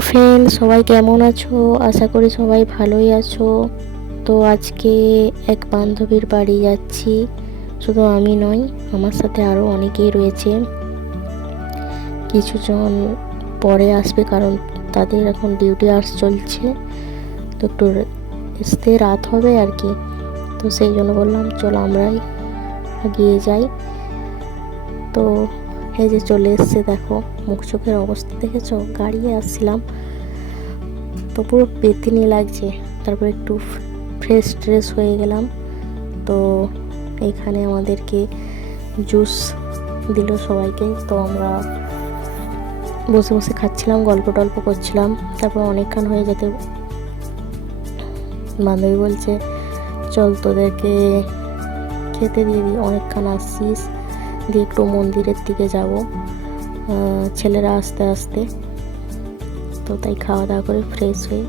Friend সবাই কেমন আছো? আশা করি সবাই ভালোই আছো। তো আজকে এক বান্ধবীর বাড়ি যাচ্ছি। শুধু আমি নয় আমার সাথে আরও অনেকেই রয়েছে। কিছুজন পরে আসবে কারণ তাদের এখন ডিউটি আর্স চলছে। তো একটু আসতে রাত হবে আর কি। তো সেই জন্য বললাম, চলো আমরাই গিয়ে যাই। তো এই যে চলে এসছে, দেখো, মুখ চোখের অবস্থা দেখেছ? গাড়িয়ে আসছিলাম। তো পুরো পেতিনি লাগছে। তারপর একটু ফ্রেশ ট্রেশ হয়ে গেলাম। তো এখানে আমাদেরকে জুস দিল সবাইকে। তো আমরা বসে বসে খাচ্ছিলাম, গল্প টল্প করছিলাম। তারপর অনেকক্ষণ হয়ে যেতে বান্ধবী বলছে, চল তোদেরকে খেতে দিয়ে দিই। অনেকক্ষণ আসছিস। দিয়ে একটু মন্দিরের দিকে যাব। ছেলেরা আস্তে আস্তে। তো তাই খাওয়া দাওয়া করে ফ্রেশ হয়ে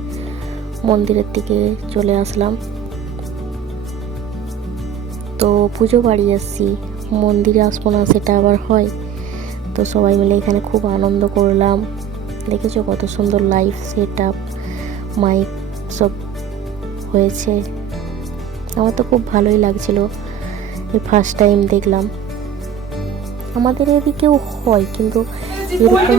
মন্দিরের দিকে চলে আসলাম। তো পুজো বাড়ি আসছি। মন্দিরে আসব না সেটা আবার হয়। তো সবাই মিলে এখানে খুব আনন্দ করলাম। দেখেছ কত সুন্দর লাইভ সেট আপ মাইক সব হয়েছে। আমার তো খুব ভালোই লাগছিল। ফার্স্ট টাইম দেখলাম। আমাদের এদিকেও হয় কিন্তু এরকম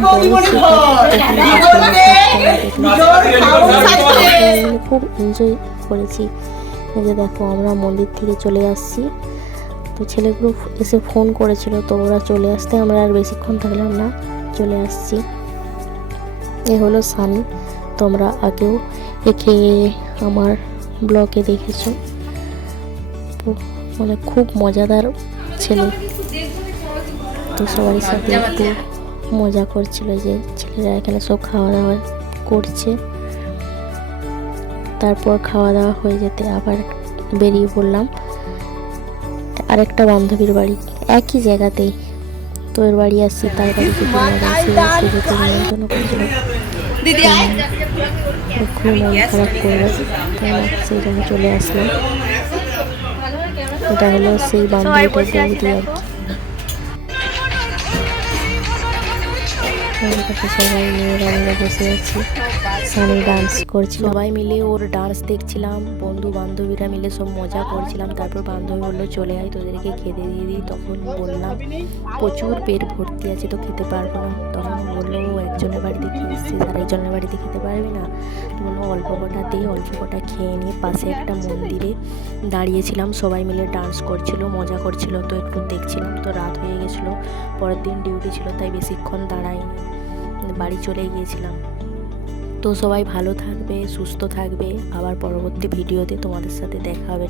খুব এনজয় করেছি। এই যে দেখো আমরা মন্দির থেকে চলে আসছি। তো ছেলেগুলো এসে ফোন করেছিল তো ওরা চলে আসতে আমরা আর বেশিক্ষণ থাকলাম না চলে আসছি। এ হলো সানি তোমরা আগেও একে আমার ব্লগে দেখেছ। মানে খুব মজাদার ছেলে। তো সবার সাথে একটু মজা করছিল যে ছেলেরা এখানে সব খাওয়া দাওয়া করছে। তারপর খাওয়া দাওয়া হয়ে যেতে আবার বেরিয়ে পড়লাম। আরেকটা বান্ধবীর বাড়ি একই জায়গাতেই। তো এর বাড়ি আসছি তার বাড়ি যেতে নিমন্ত্রণ করেছিল। খুব মন খারাপ করল তাই সেই জন্য চলে আসলাম। এটা হলো সেই বান্ধবীটার বৌদি আর কি সবাই মেয়েরা আমরা বসে আছি। সানি ডান্স করছিল। সবাই মিলে ওর ডান্স দেখছিলাম। বন্ধু বান্ধবীরা মিলে সব মজা করছিলাম। তারপর বান্ধবী বলল, চলে আয়, তোদেরকে খেতে দিয়ে দিই। তখন বললাম, প্রচুর পেট ভর্তি আছে, তো খেতে পারব না। তখন বলল, ও একজনের বাড়িতে খেয়েছিস আর একজনের বাড়িতে খেতে পারবি না? বলল, অল্প কটা দে অল্প কটা খেয়ে নিয়ে পাশে একটা মন্দিরে দাঁড়িয়েছিলাম। সবাই মিলে ডান্স করছিল, মজা করছিল, তো একটু দেখছিলাম। তো গেছিল পরের দিন ডিউটি ছিল, তাই বেশিক্ষণ দাঁড়াইনি বাড়ি চলে গিয়েছিলাম। তো সবাই ভালো থাকবে, সুস্থ থাকবে। আবার পরবর্তী ভিডিওতে তোমাদের সাথে দেখা হবে।